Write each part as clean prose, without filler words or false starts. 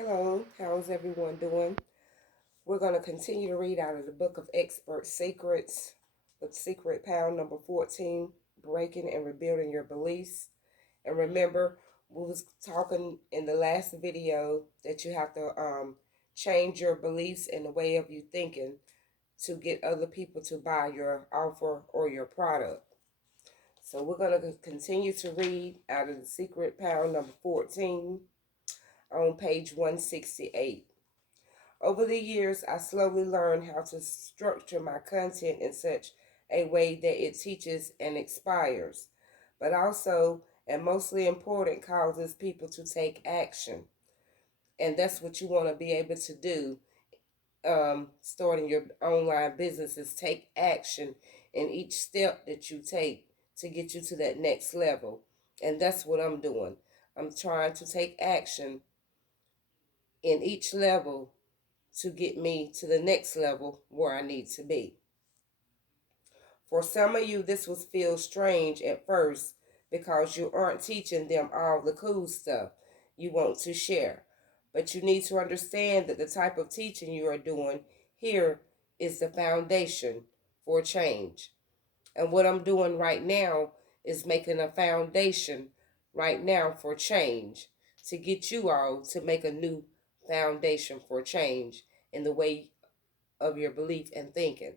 Hello, how's everyone doing? We're going to continue to read out of the book of Expert Secrets with Secret Pound number 14, Breaking and Rebuilding Your Beliefs. And remember, we was talking in the last video that you have to change your beliefs and the way of you thinking to get other people to buy your offer or your product. So we're going to continue to read out of the Secret Pound number 14 on page 168. Over the years, I slowly learned how to structure my content in such a way that it teaches and inspires, but also, and mostly important, causes people to take action. And that's what you want to be able to do, starting your online business, is take action in each step that you take to get you to that next level. And that's what I'm doing. I'm trying to take action in each level to get me to the next level where I need to be. For some of you, this will feel strange at first because you aren't teaching them all the cool stuff you want to share. But you need to understand that the type of teaching you are doing here is the foundation for change. And what I'm doing right now is making a foundation right now for change to get you all to make a new foundation for change in the way of your belief and thinking.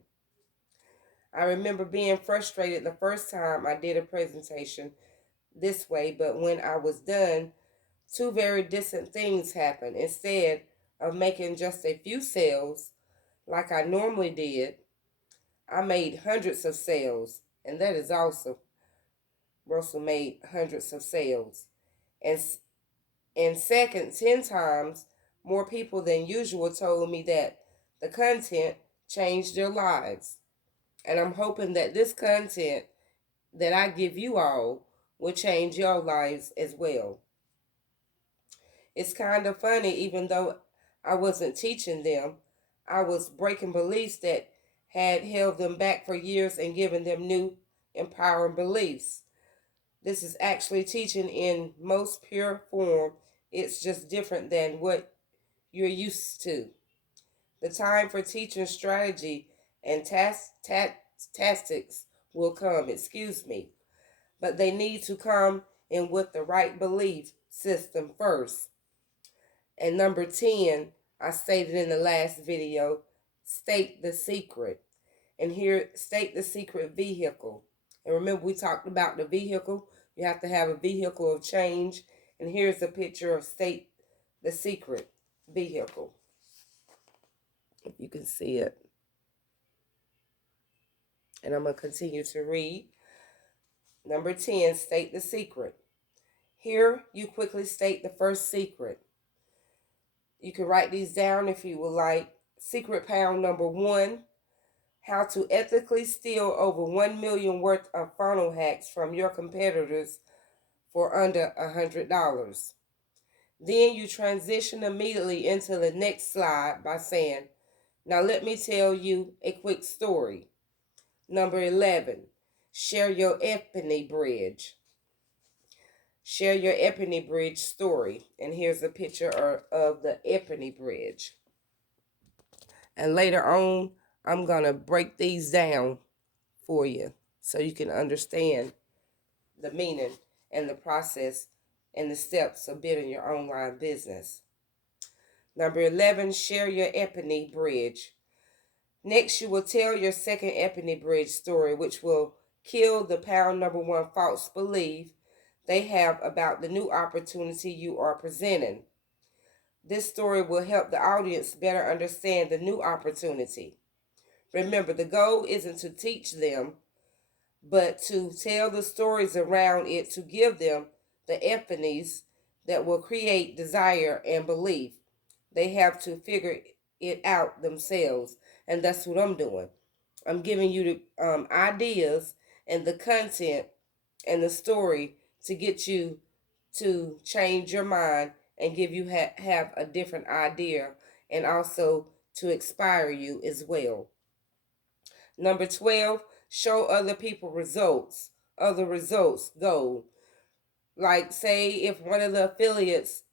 I remember being frustrated the first time I did a presentation this way, but when I was done, two very distant things happened. Instead of making just a few sales like I normally did, I made hundreds of sales, and that is awesome. Russell made hundreds of sales. And, and second, 10 times more people than usual told me that the content changed their lives. And I'm hoping that this content that I give you all will change your lives as well. It's kind of funny, even though I wasn't teaching them, I was breaking beliefs that had held them back for years and giving them new, empowering beliefs. This is actually teaching in most pure form. It's just different than what you're used to. The time for teaching strategy and tactics will come, but they need to come in with the right belief system first. And number 10, I stated in the last video, state the secret. And here, state the secret vehicle. And remember, we talked about the vehicle. You have to have a vehicle of change. And here's a picture of state the secret vehicle, if you can see it. And I'm going to continue to read. Number 10, state the secret. Here, you quickly state the first secret. You can write these down if you would like. Secret pound number 1, how to ethically steal over 1 million worth of funnel hacks from your competitors for under $100. Then you transition immediately into the next slide by saying, now let me tell you a quick story. Number 11, share your Ebony bridge. Share your Ebony bridge story. And here's a picture of the Ebony bridge. And later on, I'm going to break these down for you so you can understand the meaning and the process and the steps of building your online business. Number 11, share your Ebony bridge. Next, you will tell your second Ebony bridge story, which will kill the pound number 1 false belief they have about the new opportunity you are presenting. This story will help the audience better understand the new opportunity. Remember, the goal isn't to teach them, but to tell the stories around it to give them the epiphanies that will create desire and belief. They have to figure it out themselves, and that's what I'm doing. I'm giving you the ideas and the content and the story to get you to change your mind and give you have a different idea, and also to inspire you as well. Number 12, show other people results. Other results goal. Like, say if one of the affiliates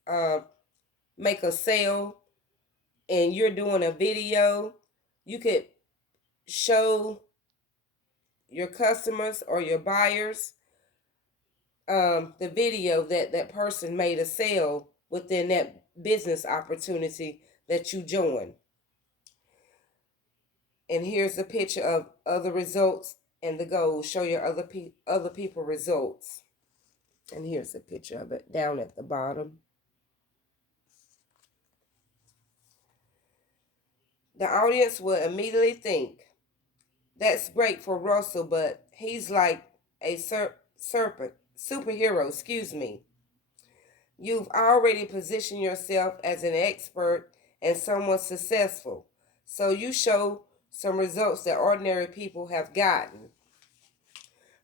make a sale and you're doing a video, you could show your customers or your buyers the video that that person made a sale within that business opportunity that you joined. And here's a picture of other results and the goals. Show your other people results. And here's a picture of it down at the bottom. The audience will immediately think, that's great for Russell, but he's like a superhero, excuse me. You've already positioned yourself as an expert and someone successful. So you show some results that ordinary people have gotten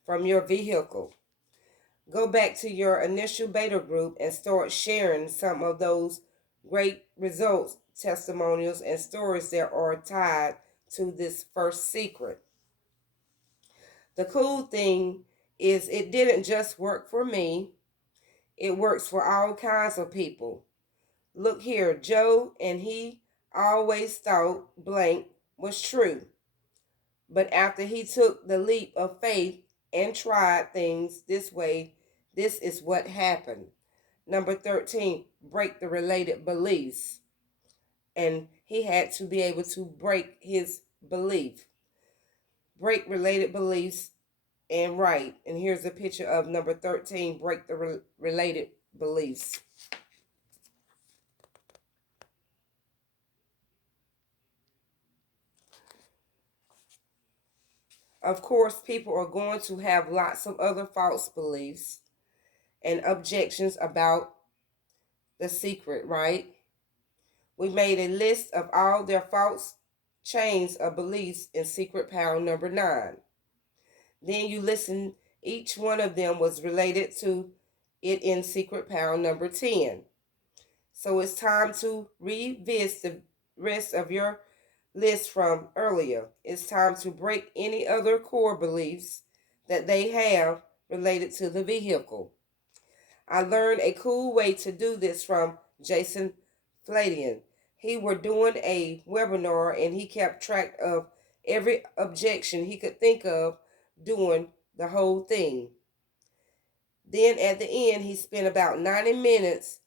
from your vehicle. Go back to your initial beta group and start sharing some of those great results, testimonials, and stories that are tied to this first secret. The cool thing is it didn't just work for me. It works for all kinds of people. Look here, Joe, and he always thought blank was true. But after he took the leap of faith and tried things this way, this is what happened. Number 13, break the related beliefs. And he had to be able to break his belief. Break related beliefs and right. And here's a picture of number 13, break the related beliefs. Of course, people are going to have lots of other false beliefs and objections about the secret, right? We made a list of all their false chains of beliefs in secret pound number 9. Then you listen, each one of them was related to it in secret pound number 10. So it's time to revisit the rest of your list from earlier. It's time to break any other core beliefs that they have related to the vehicle. I learned a cool way to do this from Jason Fladian. He were doing a webinar and he kept track of every objection he could think of doing the whole thing. Then at the end, he spent about 90 minutes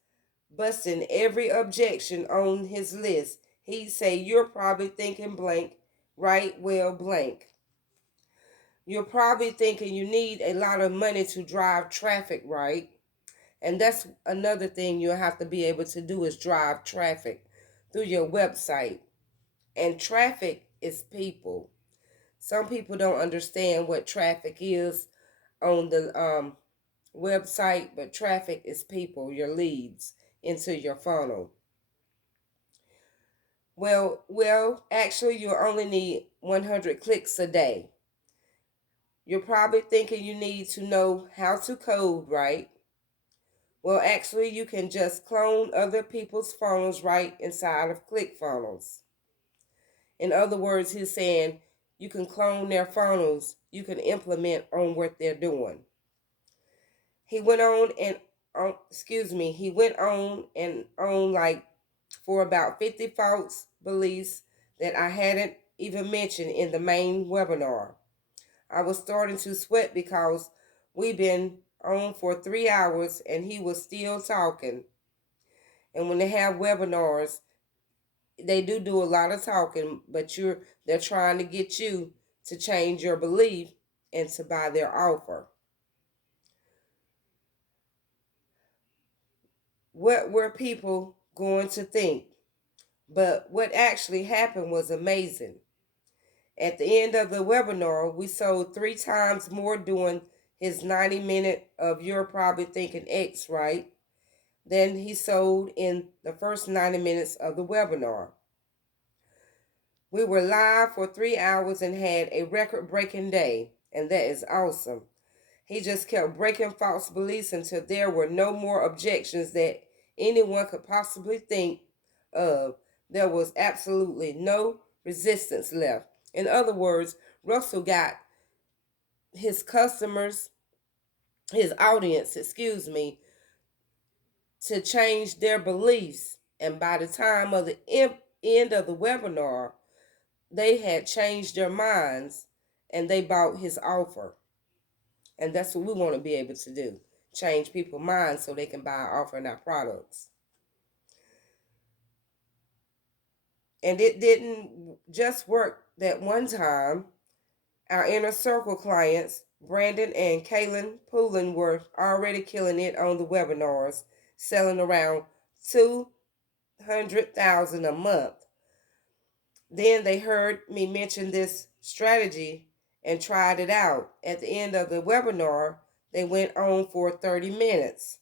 busting every objection on his list. He'd say, you're probably thinking blank, right? Well, blank. You're probably thinking you need a lot of money to drive traffic, right? And that's another thing you'll have to be able to do is drive traffic through your website. And traffic is people. Some people don't understand what traffic is on the website, but traffic is people, your leads into your funnel. Actually, you only need 100 clicks a day. You're probably thinking you need to know how to code, right? Well, actually, you can just clone other people's funnels right inside of ClickFunnels. In other words, he's saying you can clone their funnels, you can implement on what they're doing. He went on and he went on and on like for about 50 false beliefs that I hadn't even mentioned in the main webinar. I was starting to sweat because we've been on for 3 hours and he was still talking. And when they have webinars, they do a lot of talking, but they're trying to get you to change your belief and to buy their offer. What were people going to think? But what actually happened was amazing. At the end of the webinar, we sold 3 times more doing his 90-minute of You're Probably Thinking X, right? Than he sold in the first 90 minutes of the webinar. We were live for 3 hours and had a record-breaking day, and that is awesome. He just kept breaking false beliefs until there were no more objections that anyone could possibly think of. There was absolutely no resistance left. In other words, Russell got his customers, his audience, to change their beliefs And by the time of the end of the webinar, they had changed their minds and they bought his offer. And that's what we want to be able to do. Change people's minds so they can buy our offer and our products. And it didn't just work that one time. Our inner circle clients, Brandon and Kaylin Poulin, were already killing it on the webinars, selling around $200,000 a month. Then they heard me mention this strategy and tried it out. At the end of the webinar, they went on for 30 minutes,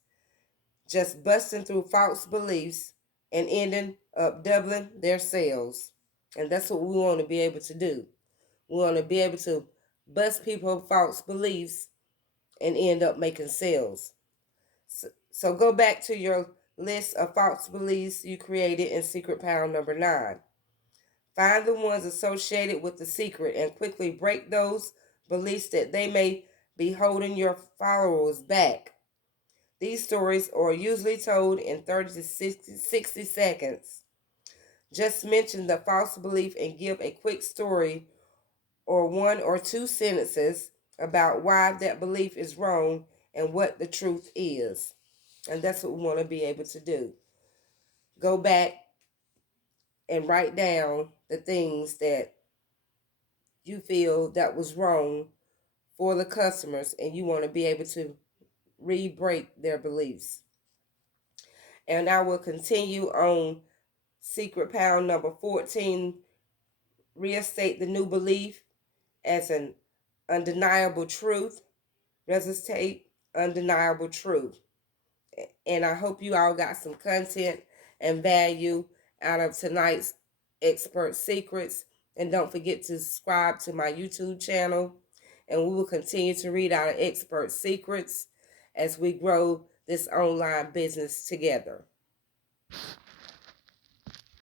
just busting through false beliefs and ending up doubling their sales. And that's what we want to be able to do. We want to be able to bust people's false beliefs and end up making sales. So go back to your list of false beliefs you created in secret pound number 9. Find the ones associated with the secret and quickly break those beliefs that they may be holding your followers back. These stories are usually told in 30 to 60 seconds. Just mention the false belief and give a quick story or 1 or 2 sentences about why that belief is wrong and what the truth is. And that's what we want to be able to do. Go back and write down the things that you feel that was wrong for the customers, and you want to be able to re-break their beliefs. And I will continue on secret pound number 14, reinstate the new belief as an undeniable truth. Resistate undeniable truth. And I hope you all got some content and value out of tonight's expert secrets. And don't forget to subscribe to my YouTube channel. And we will continue to read our expert secrets as we grow this online business together.